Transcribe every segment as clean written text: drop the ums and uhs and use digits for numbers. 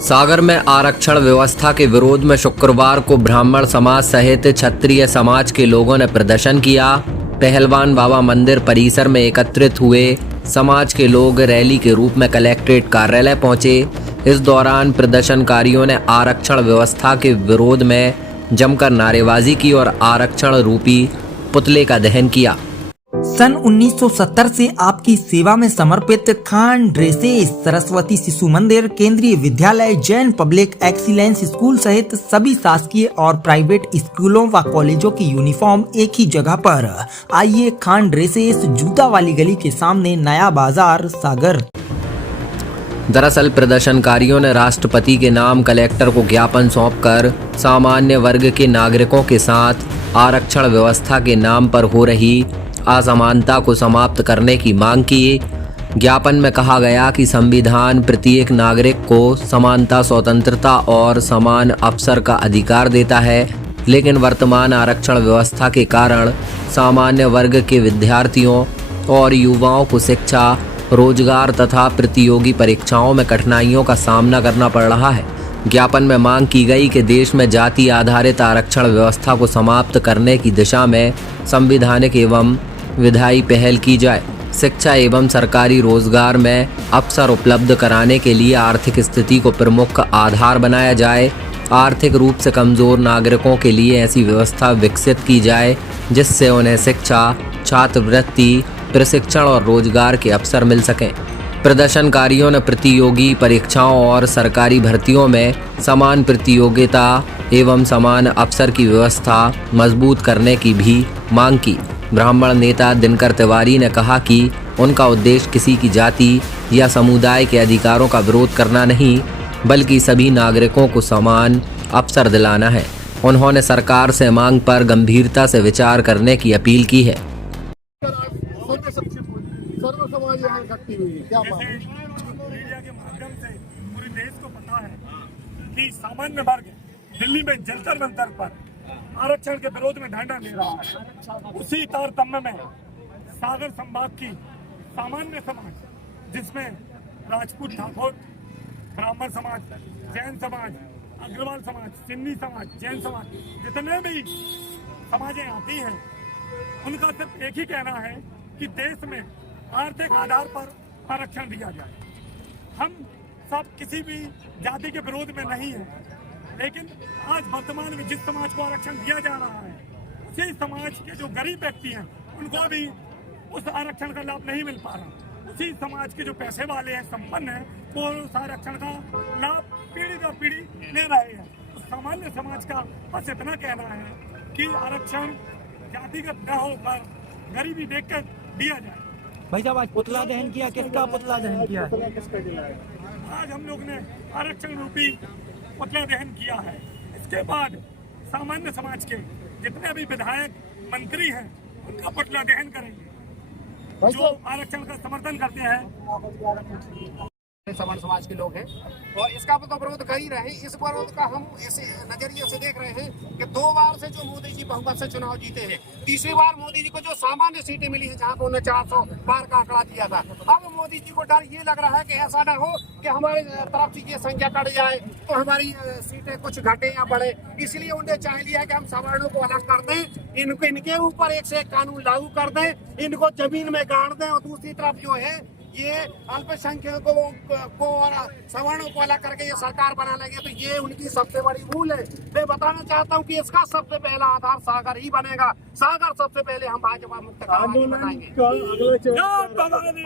सागर में आरक्षण व्यवस्था के विरोध में शुक्रवार को ब्राह्मण समाज सहित क्षत्रिय समाज के लोगों ने प्रदर्शन किया। पहलवान बाबा मंदिर परिसर में एकत्रित हुए समाज के लोग रैली के रूप में कलेक्ट्रेट कार्यालय पहुंचे। इस दौरान प्रदर्शनकारियों ने आरक्षण व्यवस्था के विरोध में जमकर नारेबाजी की और आरक्षण रूपी पुतले का दहन किया। सन 1970 से आपकी सेवा में समर्पित खान ड्रेसेस, सरस्वती शिशु मंदिर, केंद्रीय विद्यालय, जैन पब्लिक एक्सीलेंस स्कूल सहित सभी शासकीय और प्राइवेट स्कूलों व कॉलेजों की यूनिफॉर्म एक ही जगह पर। आइए खान ड्रेसेस, जूता वाली गली के सामने, नया बाजार, सागर। दरअसल प्रदर्शनकारियों ने राष्ट्रपति के नाम कलेक्टर को ज्ञापन सौंपकर सामान्य वर्ग के नागरिकों के साथ आरक्षण व्यवस्था के नाम पर हो रही असमानता को समाप्त करने की मांग की। ज्ञापन में कहा गया कि संविधान प्रत्येक नागरिक को समानता, स्वतंत्रता और समान अवसर का अधिकार देता है, लेकिन वर्तमान आरक्षण व्यवस्था के कारण सामान्य वर्ग के विद्यार्थियों और युवाओं को शिक्षा, रोजगार तथा प्रतियोगी परीक्षाओं में कठिनाइयों का सामना करना पड़ रहा है। ज्ञापन में मांग की गई कि देश में जाति आधारित आरक्षण व्यवस्था को समाप्त करने की दिशा में संवैधानिक एवं विधायी पहल की जाए। शिक्षा एवं सरकारी रोजगार में अवसर उपलब्ध कराने के लिए आर्थिक स्थिति को प्रमुख आधार बनाया जाए। आर्थिक रूप से कमजोर नागरिकों के लिए ऐसी व्यवस्था विकसित की जाए जिससे उन्हें शिक्षा, छात्रवृत्ति, प्रशिक्षण और रोजगार के अवसर मिल सकें। प्रदर्शनकारियों ने प्रतियोगी परीक्षाओं और सरकारी भर्तियों में समान प्रतियोगिता एवं समान अवसर की व्यवस्था मजबूत करने की भी मांग की। ब्राह्मण नेता दिनकर तिवारी ने कहा कि उनका उद्देश्य किसी की जाति या समुदाय के अधिकारों का विरोध करना नहीं, बल्कि सभी नागरिकों को समान अवसर दिलाना है। उन्होंने सरकार से मांग पर गंभीरता से विचार करने की अपील की है। सर्व समाज यहाँ इकट्ठी हुई है। क्या बात है? मीडिया के माध्यम से पूरे देश को पता है कि सामान्य वर्ग दिल्ली में जंतर मंतर पर आरक्षण के विरोध में धरना दे रहा है। उसी तारतम्य में सागर संभाग की सामान्य समाज, जिसमें राजपूत, ठाकुर, ब्राह्मण समाज, जैन समाज, अग्रवाल समाज, सिन्नी समाज, जैन समाज, जितने भी समाजें आती हैं, उनका सिर्फ एक ही कहना है कि देश में आर्थिक आधार पर आरक्षण दिया जाए। हम सब किसी भी जाति के विरोध में नहीं है, लेकिन आज वर्तमान में जिस समाज को आरक्षण दिया जा रहा है, उसी समाज के जो गरीब व्यक्ति हैं, उनको भी उस आरक्षण का लाभ नहीं मिल पा रहा। उसी समाज के जो पैसे वाले हैं, संपन्न हैं, वो उस आरक्षण का लाभ पीढ़ी दर पीढ़ी ले रहे हैं। तो सामान्य समाज का बस इतना कहना है कि आरक्षण जातिगत न होकर गरीबी देखकर दिया जाए। भाई साहब, आज पुतला दहन किया, किसका पुतला दहन किया? आज हम लोग ने आरक्षण रूपी पुतला दहन किया है। इसके बाद सामान्य समाज के जितने भी विधायक, मंत्री हैं, उनका पुतला दहन करेंगे जो आरक्षण का समर्थन करते हैं। समान समाज के लोग हैं और इसका तो विरोध कर ही रहे हैं। इस विरोध का हम ऐसे नजरिए से देख रहे हैं कि 2 बार से जो मोदी जी बहुमत से चुनाव जीते हैं, तीसरी बार मोदी जी को जो सामान्य सीटें मिली हैं, जहां पर उन्होंने 400 पार का आंकड़ा दिया था, अब मोदी जी को डर ये लग रहा है कि ऐसा ना हो कि हमारे तरफ से ये संख्या कट जाए तो हमारी सीटें कुछ घटे या बढ़े। इसलिए उन्हें चाह लिया है कि हम सवर्णों को अलग कर दें, इनके ऊपर एक से एक कानून लागू कर दें, इनको जमीन में गाड़ दें, और दूसरी तरफ जो है ये अल्पसंख्यकों को और सवर्णों को अलग करके ये सरकार बना लेंगे, तो ये उनकी सबसे बड़ी भूल है। मैं बताना चाहता हूँ कि इसका सबसे पहला आधार सागर ही बनेगा। सागर सबसे पहले हम भाजपा मुक्त बनाएंगे।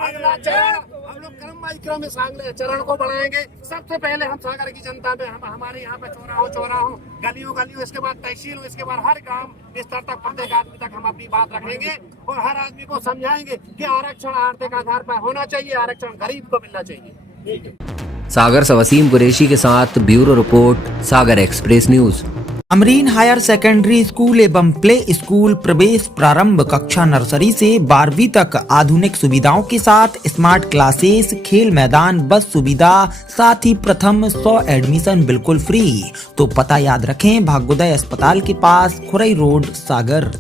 अगला चरण हम लोग क्रम इस अगले चरण को बढ़ाएंगे। सबसे पहले हम सागर की जनता में हमारे यहाँ पे चौराहों, गलियों, इसके बाद तहसील, इसके बाद हर गांव स्तर तक, प्रत्येक आदमी तक हम अपनी बात रखेंगे और हर आदमी को समझाएंगे कि आरक्षण आर्थिक आधार पर होना चाहिए, आरक्षण गरीब को मिलना चाहिए। सागर से वसीम कुरैशी के साथ bureau report, Sagar express news. Amreen higher secondary school एवं प्ले स्कूल प्रवेश प्रारंभ कक्षा नर्सरी से 12वीं तक आधुनिक सुविधाओं के साथ स्मार्ट क्लासेस, खेल मैदान, बस सुविधा, साथ ही प्रथम 100 एडमिशन बिल्कुल फ्री। तो पता याद रखें, भाग्योदय अस्पताल के पास, खुरई रोड, सागर।